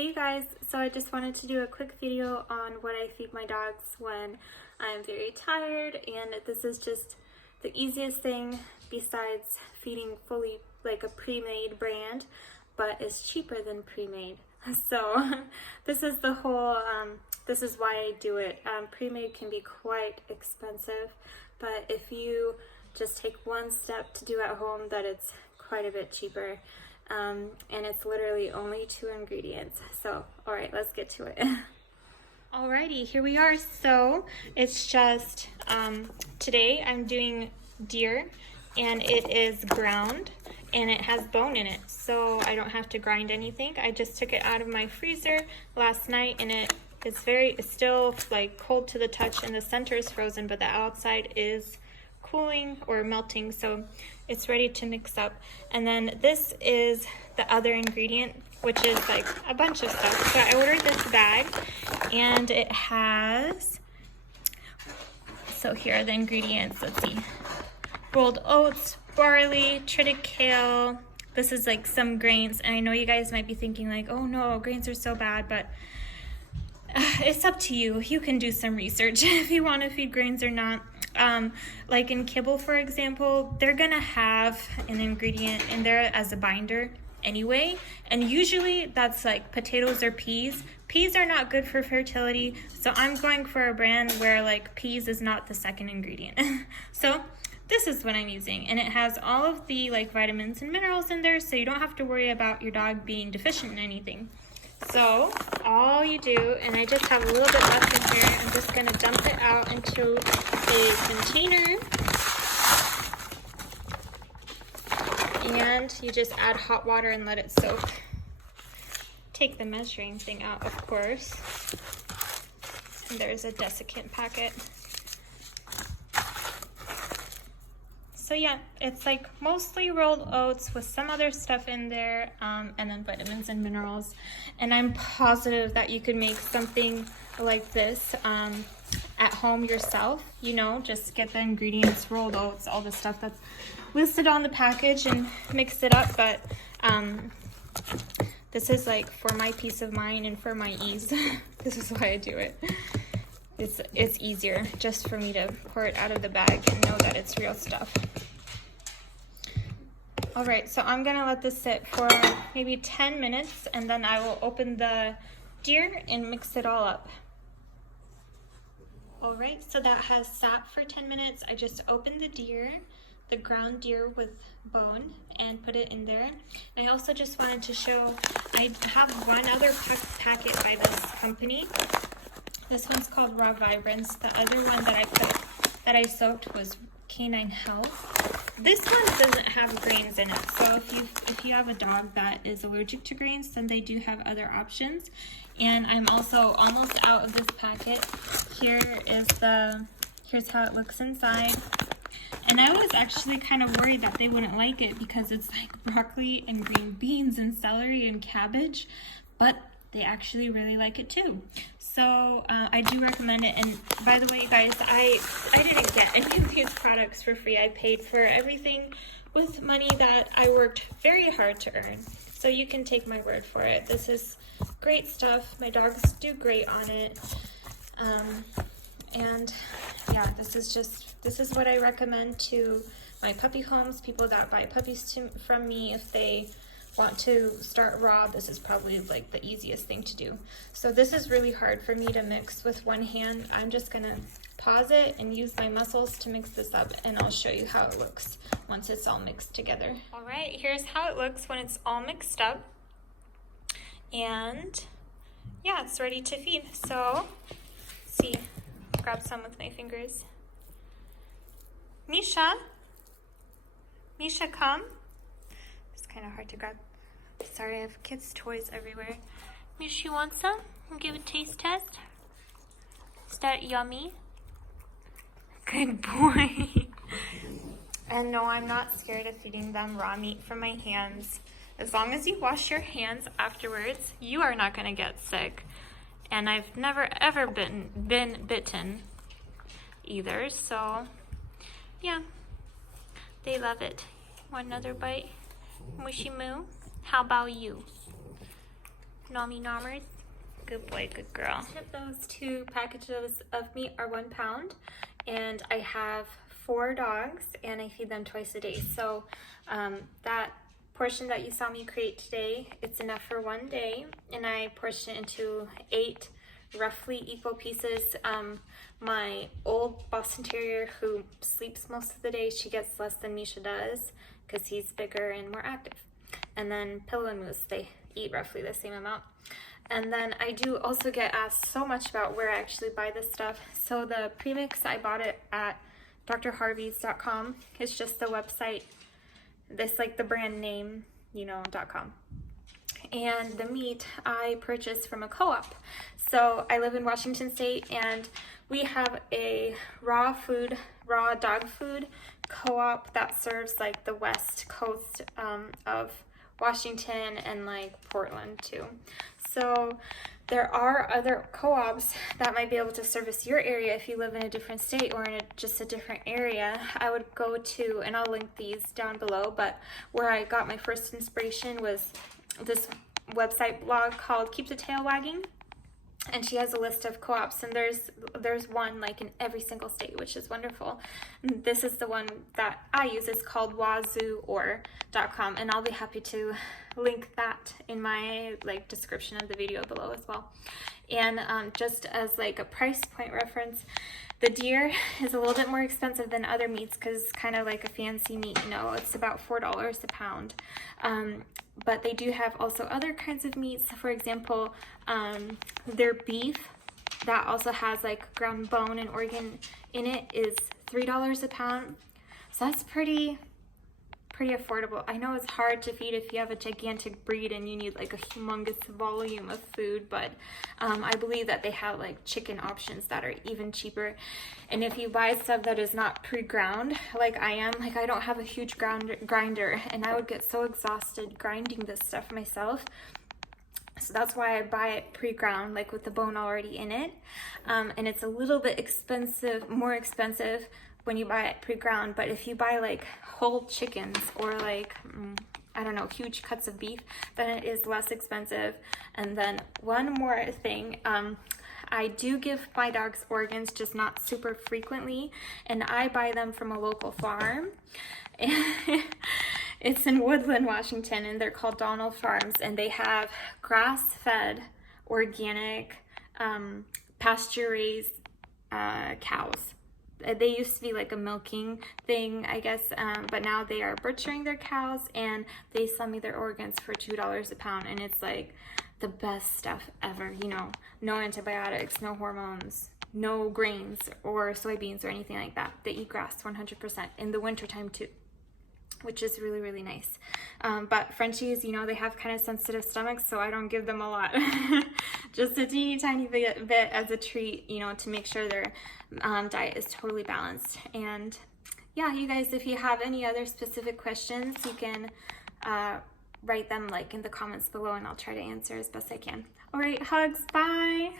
Hey guys, so I just wanted to do a quick video on what I feed my dogs when I'm very tired, and this is just the easiest thing besides feeding fully like a pre-made brand, but it's cheaper than pre-made. So this is the whole, this is why I do it. Pre-made can be quite expensive, but if you just take one step to do at home, that it's quite a bit cheaper. And it's literally only 2 ingredients. So, all right, let's get to it. Alrighty, here we are. So it's just, today I'm doing deer, and it is ground and it has bone in it. So I don't have to grind anything. I just took it out of my freezer last night, and it's still like cold to the touch, and the center is frozen, but the outside is cooling or melting, so it's ready to mix up. And then this is the other ingredient, which is like a bunch of stuff. So I ordered this bag, and it has, so here are the ingredients. Let's see: rolled oats, barley, triticale. This is like some grains, and I know you guys might be thinking like, oh no, grains are so bad, but it's up to you. You can do some research if you want to feed grains or not. Like in kibble, for example, they're gonna have an ingredient in there as a binder anyway, and usually that's like potatoes or peas. Peas are not good for fertility, so I'm going for a brand where like peas is not the second ingredient. So this is what I'm using, and it has all of the like vitamins and minerals in there, so you don't have to worry about your dog being deficient in anything. So all you do, and I just have a little bit left in here, I'm just going to dump it out into a container, and you just add hot water and let it soak. Take the measuring thing out, of course, and there's a desiccant packet. So yeah, it's like mostly rolled oats with some other stuff in there, and then vitamins and minerals. And I'm positive that you could make something like this at home yourself. You know, just get the ingredients, rolled oats, all the stuff that's listed on the package, and mix it up. But this is like for my peace of mind and for my ease. This is why I do it. It's easier just for me to pour it out of the bag and know that it's real stuff. All right, so I'm gonna let this sit for maybe 10 minutes, and then I will open the deer and mix it all up. All right, so that has sat for 10 minutes. I just opened the deer, the ground deer with bone, and put it in there. I also just wanted to show, I have one other packet by this company. This one's called Raw Vibrance. The other one that I soaked was Canine Health. This one doesn't have grains in it, so if you have a dog that is allergic to grains, then they do have other options. And I'm also almost out of this packet. Here's how it looks inside. And I was actually kind of worried that they wouldn't like it because it's like broccoli and green beans and celery and cabbage, but they actually really like it too. So I do recommend it. And by the way, guys, I didn't get any of these products for free. I paid for everything with money that I worked very hard to earn. So you can take my word for it. This is great stuff. My dogs do great on it. And yeah, this is what I recommend to my puppy homes, people that buy puppies from me. If they want to start raw, this is probably like the easiest thing to do. So this is really hard for me to mix with one hand. I'm just gonna pause it and use my muscles to mix this up, and I'll show you how it looks once it's all mixed together. All right, here's how it looks when it's all mixed up. And yeah, it's ready to feed. So let's see, grab some with my fingers. Misha, come. It's kind of hard to grab. Sorry, I have kids' toys everywhere. Mish, you want some? Give a taste test. Is that yummy? Good boy. And no, I'm not scared of feeding them raw meat from my hands. As long as you wash your hands afterwards, you are not going to get sick. And I've never ever been bitten either. So yeah, they love it. Want another bite? Mushy moo? How about you? Nommy nommers. Good boy, good girl. Those 2 packages of meat are 1 pound, and I have 4 dogs, and I feed them twice a day. So that portion that you saw me create today, it's enough for 1 day, and I portion it into 8 roughly equal pieces. My old Boston Terrier, who sleeps most of the day, she gets less than Misha does because he's bigger and more active. And then Pillow and Moose, they eat roughly the same amount. And then I do also get asked so much about where I actually buy this stuff. So the premix, I bought it at drharveys.com. It's just the website, this like the brand name, you know, .com. And the meat I purchased from a co-op. So I live in Washington State, and we have a raw dog food co-op that serves like the west coast of Washington and like Portland too. So there are other co-ops that might be able to service your area if you live in a different state or in just a different area. I would go to, and I'll link these down below, but where I got my first inspiration was this website blog called Keep the Tail Wagging, and she has a list of co-ops, and there's one like in every single state, which is wonderful. And this is the one that I use. It's called wazoo.com, and I'll be happy to link that in my like description of the video below as well. And just as like a price point reference, the deer is a little bit more expensive than other meats because it's kind of like a fancy meat, you know, it's about $4 a pound. But they do have also other kinds of meats. For example, their beef that also has like ground bone and organ in it is $3 a pound. So that's pretty affordable. I know it's hard to feed if you have a gigantic breed and you need like a humongous volume of food, but I believe that they have like chicken options that are even cheaper. And if you buy stuff that is not pre-ground, like I am, like I don't have a huge grinder, and I would get so exhausted grinding this stuff myself. So that's why I buy it pre-ground, like with the bone already in it. And it's a little bit expensive, more expensive when you buy it pre-ground. But if you buy like whole chickens or like, I don't know, huge cuts of beef, then it is less expensive. And then one more thing, I do give my dogs organs, just not super frequently, and I buy them from a local farm. It's in Woodland, Washington, and they're called Donald Farms, and they have grass-fed, organic, pasture-raised cows. They used to be like a milking thing, I guess, but now they are butchering their cows, and they sell me their organs for $2 a pound, and it's like the best stuff ever, you know, no antibiotics, no hormones, no grains or soybeans or anything like that. They eat grass 100% in the wintertime too, which is really, really nice. But Frenchies, you know, they have kind of sensitive stomachs, so I don't give them a lot. Just a teeny tiny bit as a treat, you know, to make sure their diet is totally balanced. And yeah, you guys, if you have any other specific questions, you can write them like in the comments below, and I'll try to answer as best I can. All right, hugs, bye.